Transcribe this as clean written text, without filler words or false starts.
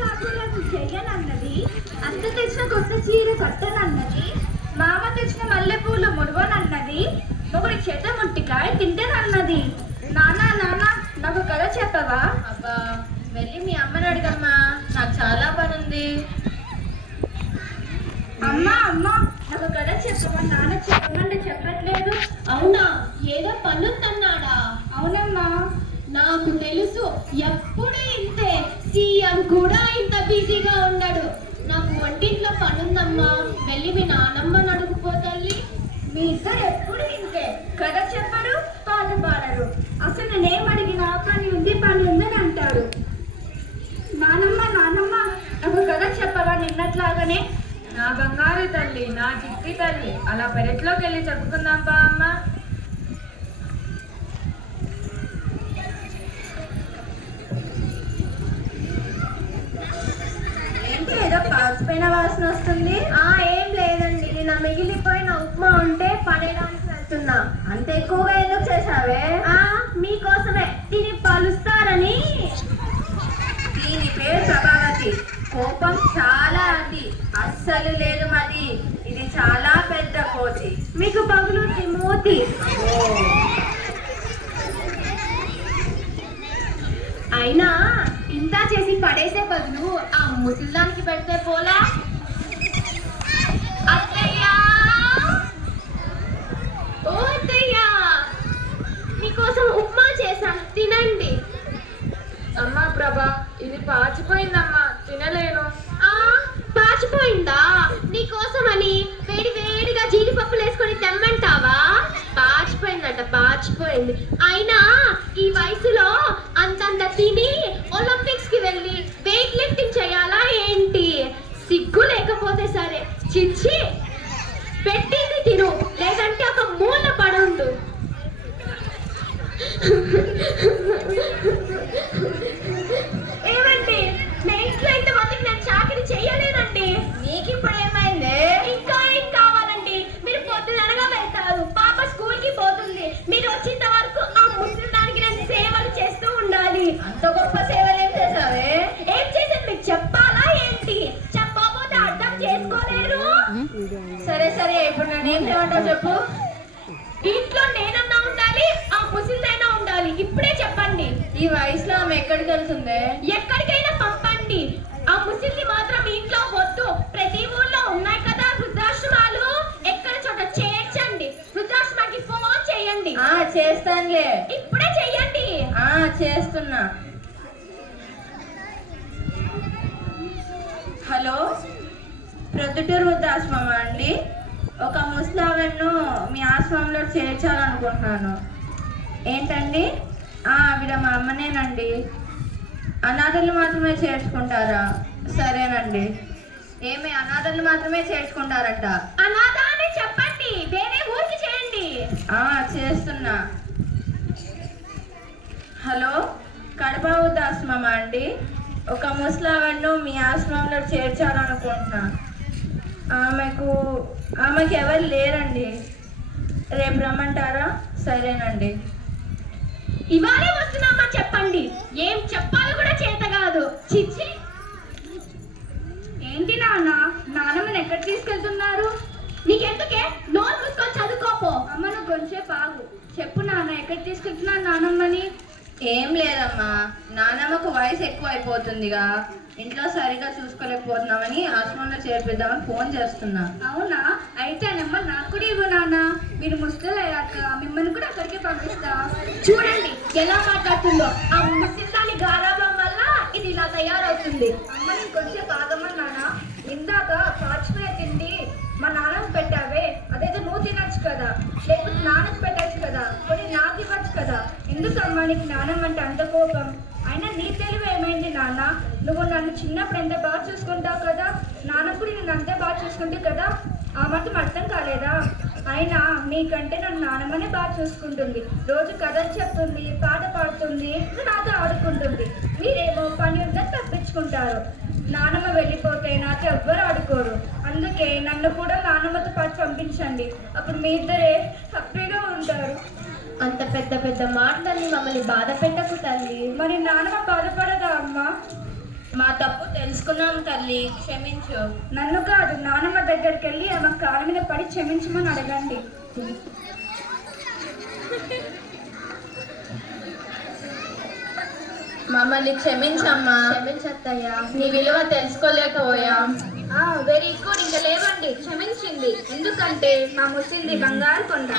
కాపురాలు చెయ్యనన్నది, అత్త తెచ్చిన కొత్త చీర కట్టనన్నది, మామ తెచ్చిన మల్లెపూలు ముడవనన్నది, ఒకరి చేత ముట్టికాయ తింటేనన్నది. నానా నానా నాకు కథ చెప్పవా? అబ్బా వెళ్ళి మీ అమ్మని అడిగమ్మా, నాకు చాలా పని ఉంది. అమ్మా అమ్మా నాకు కథ చెప్పవా? నాన్న చెప్పమంటే చెప్పట్లేదు. అవునా, ఏదో పనుందన్నాడా? అవునమ్మా. నాకు తెలుసు, ఎప్పుడు ఇంతే, సీఎం కూడా ఇంత బిజీగా ఉండడు. నాకు వంటింట్లో పనుందమ్మా, వెళ్ళి మీ నాన్నమ్మని అడుగుపో తల్లి. మీ ఇద్దరు ఎప్పుడు ఇంతే, కథ చెప్పరు, పాట పాడరు. అసలు నేనేం అడిగినా పని ఉంది అని అంటారు. నానమ్మ నానమ్మ నాకు కథ చెప్పవా? నిన్నట్లాగానే. నా బంగారు తల్లి, నా చిట్టి తల్లి, అలా పెరట్లోకి వెళ్ళి చెప్పుకుందాం పా అమ్మ. ఏంటి ఏదో పాచిపోయిన వాసన వస్తుంది? ఏం లేదండి, నిన్న మిగిలిపోయిన ఉప్మా ఉంటే పడేయడానికి వెళ్తున్నా. అంత ఎక్కువగా ఎందుకు చేసావే? మీకోసమే, తిని పలుస్తారని. దీని పేరు ప్రభావతి. కోపం చాలా అతి, అస్సలు లేదు మది. ఇది చాలా పెద్ద కోతి. మీకు పగులు మూతి. అయినా ఇంత చేసి పడేసే బదులు ఆ ముసలిదానికి పెడితే పోలా? అత్తయ్యా, ఓ అత్తయ్యా, మీకోసం ఉప్మా చేశాను, తినండి. అమ్మా ప్రభా, ఇది పాచిపోయిందమ్మా, తినలేను. పాచిపోయిందా? నీకోసమని వేడి వేడిగా జీడిపప్పులు వేసుకొని తెమ్మంటావా? పాచిపోయిందంట, పాచిపోయింది. అయినా ఈ వయసులో అంతంత తిని ఒలింపిక్స్ కి వెళ్ళి వెయిట్ లిఫ్టింగ్ చేయాలా ఏంటి? సిగ్గు లేకపోతే సరే. చిచ్చి, పెట్టింది తిను, లేదంటే ఒక మూల పడుండు. ఏమండి, నా ఇంట్లో ఇంతమందికి నేను చాకరీ చెయ్యలేదండి. నీకు ఇప్పుడు ఏమైంది? ఇంకా ఏం కావాలండి? మీరు పొద్దుననగా వెళ్తారు, పాప స్కూల్ కి పోతుంది. మీరు వచ్చేంత వరకు ఆ ముసలిదానికి నేను సేవలు చేస్తూ ఉండాలి. అంత గొప్ప సేవలు ఏం చేసావే? ఏం చేశాను మీకు చెప్పాలా ఏంటి? చెప్పకపోతే అర్థం చేసుకోలేరు. సరే సరే, ఇప్పుడు నన్ను ఏం చేయమంటావు చెప్పు. ఇంట్లో నేనన్నా ఉండాలి, ఆ ముసలిదైనా ఉండాలి. ఇప్పుడే చెప్పండి. ఈ వయసులో ఆమె ఎక్కడికి వెళ్తుంది? ఎక్కడికైనా పంపండి. ఆ ముసలిని మాత్రం ఇంట్లో వద్దు. ప్రతి ఊళ్ళో ఉన్నాయి కదా వృద్ధాశ్రమాలు, ఎక్కడ చోట చేర్చండి. వృద్ధాశ్రమానికి ఫోన్ చేయండి. చేస్తానులే. ఇప్పుడే చెయ్యండి. చేస్తున్నా. హలో, ప్రొద్దుటూరు వృద్ధాశ్రమమా అండి? ఒక ముసలావెన్ను మీ ఆశ్రమంలో చేర్చాలనుకుంటున్నాను. ఏంటండి? ఆవిడ మా అమ్మనేనండి. అనాథలు మాత్రమే చేర్చుకుంటారా? సరేనండి. ఏమి అనాథలు మాత్రమే చేర్చుకుంటారంట? అనాథ అని చెప్పండి, వేరే ఊరికి చేయండి. చేస్తున్నా. హలో, కడప వృద్ధాశ్రమమా అండి? ఒక ముసలావెన్ను మీ ఆశ్రమంలో చేర్చాలనుకుంటున్నా. ఆమెకి ఎవరు లేరండి. రేపు రమ్మంటారా? సరేనండి. ఇవాళే వస్తున్నామా చెప్పండి. ఏం చెప్పాలో కూడా చేత కాదు. చిచ్చి, ఏంటి నాన్న, నాన్నమ్మని ఎక్కడ తీసుకెళ్తున్నారు? నీకెందుకే? నోరు మూసుకొని చదువుకోపో. అమ్మ నువ్వు కొంచెంసేపు ఆగు. చెప్పు నాన్న, ఎక్కడ తీసుకెళ్తున్నారు నాన్నమ్మని? ఏం లేదమ్మా, నాన్నమ్మకు వయసు ఎక్కువ అయిపోతుందిగా, ఇంట్లో సరిగా చూసుకోలేకపోతున్నామని ఆశ్రమంలో చేర్పిద్దామని ఫోన్ చేస్తున్నా. అవునా? అయితేనమ్మా నాకు కూడా ఇవ్వు నాన్న. మీరు ముసలి అయ్యాక మిమ్మల్ని కూడా అక్కడికి పంపిస్తా. చూడండి ఎలా మాట్లాడుతుందో. ఆ ముసలిదాని గారాబం వల్ల ఇది ఇలా తయారవుతుంది. అమ్మ నేను కొంచెం బాగమ్మా నాన్న. ఇందాక పాచిపోయే తిండి మా నాన్నకు పెట్టావే, అదైతే నువ్వు తినచ్చు కదా, లేకపోతే నాన్నకు పెట్టచ్చు కదా, కొన్ని నాకు ఇవ్వచ్చు కదా. ఎందుకమ్మా నీకు నాన్నమ్మ అంటే అంత కోపం? అయినా నీ తెలివి ఏమైంది నాన్న? నువ్వు నన్ను చిన్నప్పుడు ఎంత బాగా చూసుకుంటావు కదా, నాన్నప్పుడు నేను అంతే బాగా చూసుకుంటే కదా. ఆ మాత్రం అర్థం కాలేదా? అయినా మీకంటే నన్ను నాన్నమ్మనే బాగా చూసుకుంటుంది. రోజు కథలు చెప్తుంది, పాట పాడుతుంది, నాతో ఆడుకుంటుంది. మీరేమో పని ఉందని తప్పించుకుంటారు. నాన్నమ్మ వెళ్ళిపోతే నాతో ఎవ్వరు ఆడుకోరు. అందుకే నన్ను కూడా నాన్నమ్మతో పాటు పంపించండి. అప్పుడు మీ ఇద్దరే హ్యాపీగా ఉంటారు. అంత పెద్ద పెద్ద మాటలని మమ్మల్ని బాధ పెట్టకు తల్లి. మరి నాన్నమ్మ బాధపడదా అమ్మా? మా తప్పు తెలుసుకున్నాం తల్లి, క్షమించు. నన్ను కాదు, నానమ్మ దగ్గరికి వెళ్ళి ఆమె కాళ్ళ మీద పడి క్షమించమని అడగండి. మమ్మల్ని క్షమించమ్మా. క్షమించత్తయ్యా. నీ విలువ తెలుసుకోలేకపోయాం. వెరీ గుడ్, ఇంకా లేవండి. క్షమించింది, ఎందుకంటే మా ముసింది బంగారు కొండ.